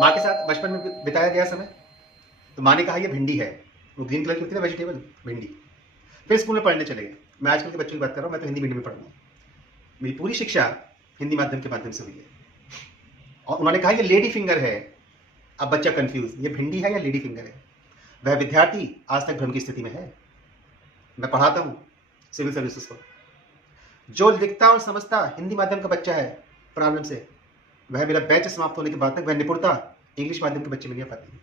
माँ के साथ बचपन में बिताया गया समय, तो माँ ने कहा ये भिंडी है, वो ग्रीन कलर की होती है ना वेजिटेबल, भिंडी। फिर स्कूल में पढ़ने चले गए। मैं आजकल के बच्चों की बात कर रहा हूँ, मैं तो हिंदी मीडियम में पढ़ रहा हूँ। मेरी पूरी शिक्षा हिंदी माध्यम के माध्यम से हुई है। और उन्होंने कहा ये लेडी फिंगर है। अब बच्चा कंफ्यूज, ये भिंडी है या लेडी फिंगर है। वह विद्यार्थी आज तक भ्रम की स्थिति में है। मैं पढ़ाता हूँ सिविल सर्विसेज को। जो लिखता और समझता हिंदी माध्यम का बच्चा है प्रॉब्लम से, वह मेरा बैच समाप्त होने के बाद तक वह निपुणता इंग्लिश माध्यम के बच्चे में नहीं आ पाती।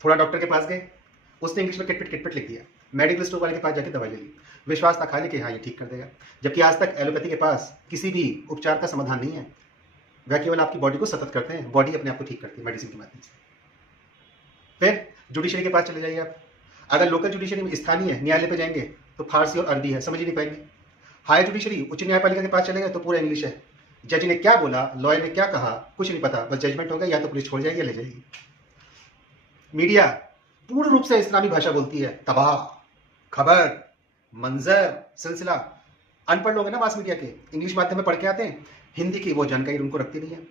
थोड़ा डॉक्टर के पास गए, उसने इंग्लिश में किटपिट किटपिट लिख दिया। मेडिकल स्टोर वाले के पास जाके दवाई ले ली, विश्वास था खा ले कि हाँ ये ठीक कर देगा। जबकि आज तक एलोपैथी के पास किसी भी उपचार का समाधान नहीं है। वह केवल आपकी बॉडी को सतत करते हैं, बॉडी अपने आप को ठीक करती है मेडिसिन के माध्यम से। फिर जुडिशरी के पास चले जाइए आप। अगर लोकल जुडिशरी में स्थानीय न्यायालय पे जाएंगे तो फारसी और अरबी है, समझ ही नहीं पाएंगे। हायर जुडिशरी उच्च न्यायपालिका के पास चले गए तो पूरा इंग्लिश है। जज ने क्या बोला, लॉयर ने क्या कहा, कुछ नहीं पता, बस जजमेंट हो गया, या तो पुलिस छोड़ जाएगी या ले जाएगी। मीडिया पूर्ण रूप से इस्लामी भाषा बोलती है, तबाह, खबर, मंजर, सिलसिला। अनपढ़ लोग हैं ना मास मीडिया के, इंग्लिश माध्यम में पढ़ के आते हैं, हिंदी की वो जानकारी उनको रखती नहीं है।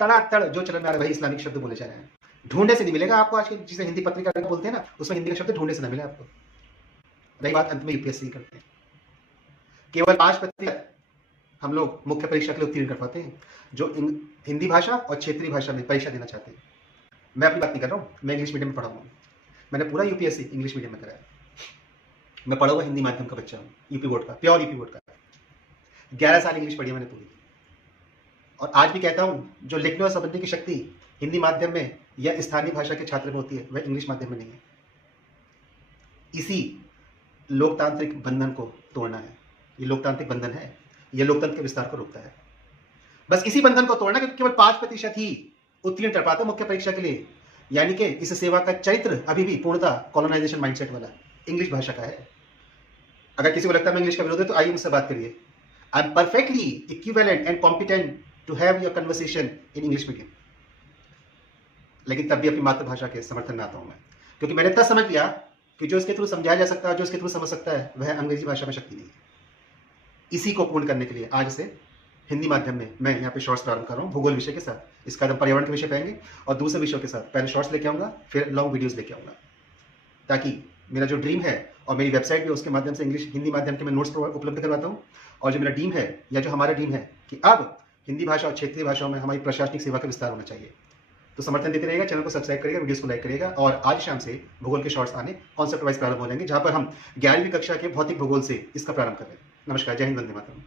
तड़ातड़ जो चलन में आ रहा है वही इस्लामिक शब्द बोले जा रहे हैं। ढूंढने से नहीं मिलेगा आपको, आज के जिसे हिंदी पत्रिका बोलते हैं ना, उसमें हिंदी का शब्द ढूंढने से ना मिले आपको। रही बात अंत में यूपीएससी करते हैं, केवल 5% हम लोग मुख्य परीक्षा के लिए उत्तीर्ण कर पाते हैं, जो हिंदी भाषा और क्षेत्रीय भाषा में परीक्षा देना चाहते हैं। मैं अपनी बात नहीं कर रहा हूँ, मैं इंग्लिश मीडियम में पढ़ा हूँ। मैंने पूरा यूपीएससी इंग्लिश मीडियम में कराया। मैं पढ़ा हुआ हिंदी माध्यम का बच्चा हूँ, यूपी बोर्ड का, प्योर यूपी बोर्ड का। 11 साल इंग्लिश पढ़ी मैंने पूरी। और आज भी कहता हूँ, जो लिखने और समझने की शक्ति हिंदी माध्यम में या स्थानीय भाषा के छात्र में होती है, वह इंग्लिश माध्यम में नहीं है। इसी लोकतांत्रिक बंधन को तोड़ना है। ये लोकतांत्रिक बंधन है, यह लोकतंत्र के विस्तार को रोकता है। बस इसी बंधन को तोड़ना, क्योंकि केवल 5% ही उत्तीर्ण कर पाते मुख्य परीक्षा के लिए। यानी कि इस सेवा का चरित्र अभी भी पूर्णतः कॉलोनाइजेशन माइंडसेट वाला इंग्लिश भाषा का है। अगर किसी को लगता है मैं इंग्लिश का विरोध है, तो आइए मुझसे बात करिए। I am perfectly equivalent and competent to have your conversation in English medium. लेकिन तब भी अपनी मातृभाषा के समर्थन में आता हूं मैं, क्योंकि मैंने तब समझ लिया कि जो इसके थ्रू समझाया जा सकता है, जो इसके थ्रू समझ सकता है, वह अंग्रेजी भाषा में शक्ति नहीं है। इसी को पूर्ण करने के लिए आज से हिंदी माध्यम में मैं यहाँ पे शॉर्ट्स प्रारंभ कर रहा हूँ भूगोल विषय के साथ। इसका हम पर्यावरण के विषय पे आएंगे और दूसरे विषयों के साथ पहले शॉर्ट्स लेके आऊँगा, फिर लॉन्ग वीडियोज़ लेके आऊँगा, ताकि मेरा जो ड्रीम है और मेरी वेबसाइट भी उसके माध्यम से इंग्लिश हिंदी माध्यम के मैं नोट्स उपलब्ध करवाता हूँ। और जो मेरा ड्रीम है, या जो हमारा ड्रीम है, कि अब हिंदी भाषा और क्षेत्रीय भाषाओं में हमारी प्रशासनिक सेवा का विस्तार होना चाहिए। तो समर्थन देते रहिएगा, चैनल को सब्सक्राइब करिएगा, वीडियोस को लाइक करिएगा। और आज शाम से भूगोल के शॉर्ट्स आने कॉन्सेप्ट वाइज प्रारंभ हो जाएंगे, जहाँ पर हम 11वीं कक्षा के भौतिक भूगोल से इसका प्रारंभ कर रहे हैं। नमस्कार, जय हिंद, वंदे मातरम।